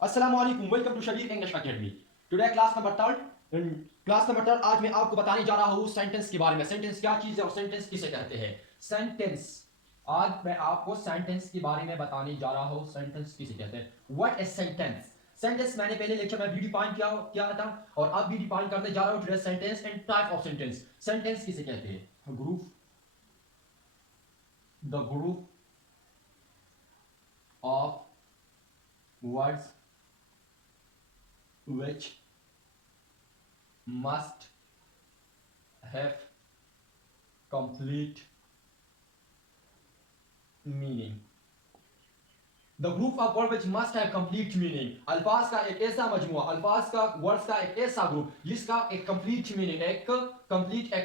अस्सलामुअलैकुम, welcome to Shabir English academy. Today class number third. आज मैं आपको बताने जा रहा हूँ सेंटेंस के बारे में। सेंटेंस क्या चीज़ है और सेंटेंस किसे कहते हैं। सेंटेंस, आज मैं आपको सेंटेंस के बारे में बताने जा रहा हूँ। सेंटेंस किसे कहते हैं। What is sentence. सेंटेंस मैंने पहले लेक्चर में भी डिफाइन किया था और अब भी डिफाइन करने जा रहा हूँ। Today sentence and type of sentence. Sentence किसे कहते हैं। Group, the group of words which must have complete meaning. The group of words which must have complete meaning. अल्फाज का एक ऐसा मजमुआ, अल्फाज का वर्ड्स का एक ऐसा ग्रुप जिसका एक कंप्लीट मीनिंग, एक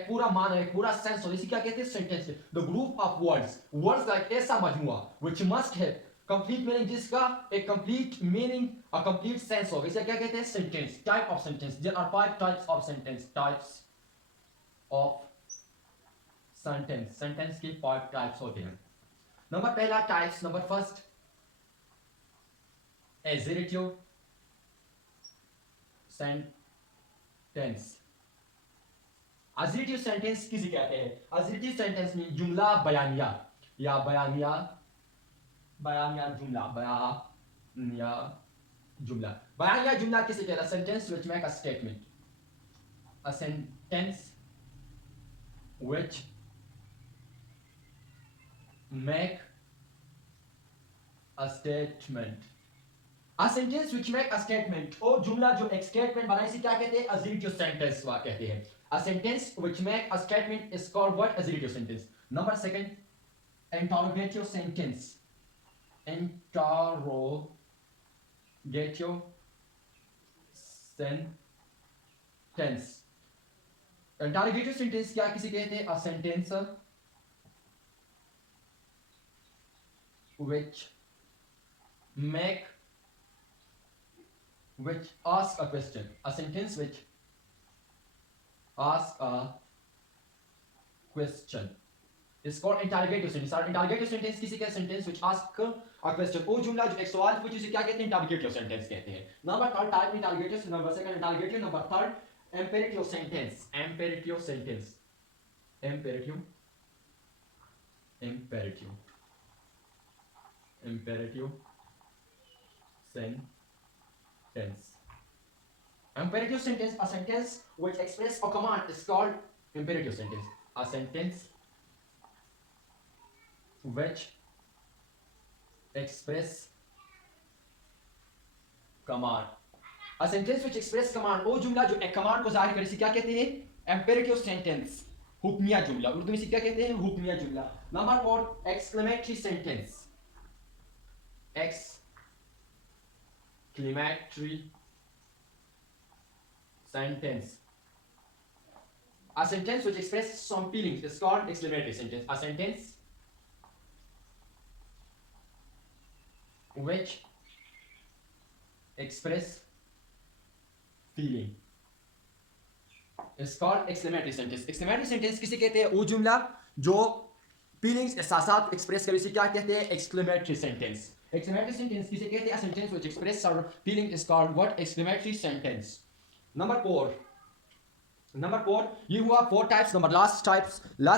पूरा माना, एक पूरा सेंस हो। इसी क्या कहते हैं, sentence. The group of words, words का एक ऐसा मजमुआ which must have complete meaning, जिसका एक कंप्लीट मीनिंग और कंप्लीट सेंस हो। इसे क्या कहते हैं, sentence. Type of sentence, there are 5 types of sentence. Types of sentence, sentence की 5 टाइप्स होते हैं। नंबर पहला types, number first executive sentence. Executive sentence किसे कहते हैं। एग्जीक्यूटिव सेंटेंस में जुमला बयानिया या बयानिया जुमला, बयानिया जुमला। बयानिया जुमला किसे कहता है। Sentence which make a statement, a sentence which make a statement, a sentence which make a statement। और जुमला जो एक स्टेटमेंट बनाए, इसे क्या कहते हैं, एग्जीक्यूटिव सेंटेंस कहते हैं। a sentence which make a statement is called what, executive sentence। Number second interrogative sentence। interrogative sentence, interrogative sentence क्या किसे कहते हैं, a sentence which make, which ask a question, a sentence which ask a question is called interrogative sentence। और interrogative sentence किसी का sentence which ask a question। वो जुमला जो एक सवाल पूछे उसे क्या कहते हैं, interrogative sentence कहते हैं। Number third type interrogative, number second interrogative, number third imperative sentence। imperative sentence, imperative imperative imperative sentence। Imperative sentence, a sentence which express a command is called imperative sentence। A sentence which express command, a sentence which express command। वो जुमला जो एक कमांड को जाहिर करे, इसे क्या कहते हैं, imperative sentence, हुक्मिया जुमला। उर्दू में इसे क्या कहते हैं, हुक्मिया जुमला। नंबर 4 exclamatory sentence। exclamatory sentence, a sentence which expresses some feelings is called exclamatory sentence। a sentence which express feeling is called exclamatory sentence। exclamatory sentence किसे कहते हैं, वो जुमला जो फीलिंग्स एहसासात एक्सप्रेस करे, इसे क्या कहते हैं, exclamatory sentence। exclamatory sentence किसे कहते हैं, a sentence which express our feeling is called what, exclamatory sentence। number 4 ये हुआ 4 types. Number last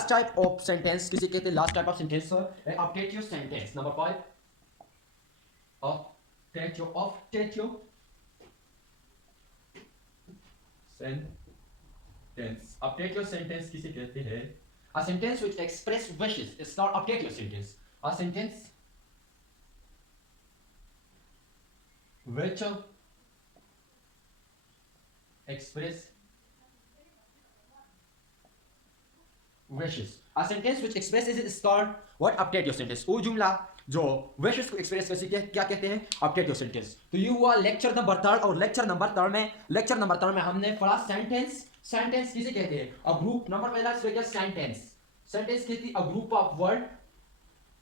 type of sentence किसे कहते हैं, last type of sentence objective sentence. Number 5 objective sentence. Objective sentence किसे कहते हैं, a sentence which express wishes is called objective sentence। a sentence which express wishes, a sentence which expresses it is called what, objective sentence। वो जुमला जो wishes को एक्सप्रेस करती है क्या कहते हैं, objective sentence। तो ये हुआ लेक्चर नंबर 3 और लेक्चर नंबर 3 में हमने पढ़ा सेंटेंस किसे कहते हैं, अ ग्रुप। नंबर पहला सेंटेंस कहती है a group of word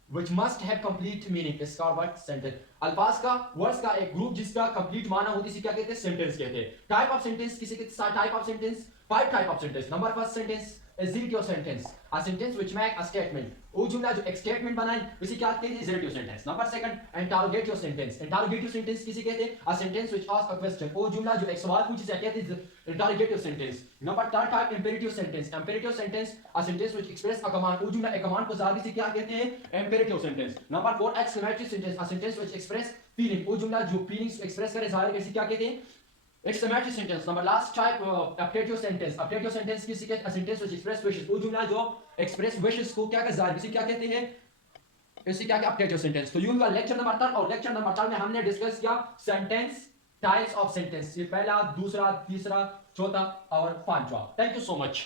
which must have complete meaning is called what, sentence। अल्फाज का, वर्ड्स का एक ग्रुप जिसका कंप्लीट माना होती है, इसे क्या कहते हैं, सेंटेंस कहते हैं। टाइप ऑफ सेंटेंस किसे कहते हैं, type of sentence 5 type of sentence. Number first sentence assertive sentence, a sentence which make a statement. वो जुमला जो एक स्टेटमेंट बनाए उसे क्या कहते हैं? assertive sentence. Number second, interrogative sentence. interrogative sentence किसे कहते हैं? a sentence which asks a question. वो जुमला जो एक सवाल पूछे से कहते हैं interrogative sentence. Number third type, imperative sentence. imperative sentence, a sentence which express a command. वो जुमला एक कमांड को ज़ाहिर से क्या कहते हैं? imperative sentence. Number four, exclamatory sentence, a sentence which express feeling. वो जुमला जो feelings express करे ज़ाहिर कैसे क्या कहते हैं? Exclamatory sentence. Number last type, appetitive sentence. Appetitive sentence किसी के a sentence which express wishes. वो जुमला जो express wishes को क्या कर जाहिर इसे क्या कहते हैं? इसे क्या appetitive sentence. तो ये हुआ लेक्चर नंबर 3 और लेक्चर नंबर 4 में हमने डिस्कस किया सेंटेंस टाइप्स ऑफ सेंटेंस. ये पहला, दूसरा, तीसरा, चौथा और पांचवा. Thank you so much.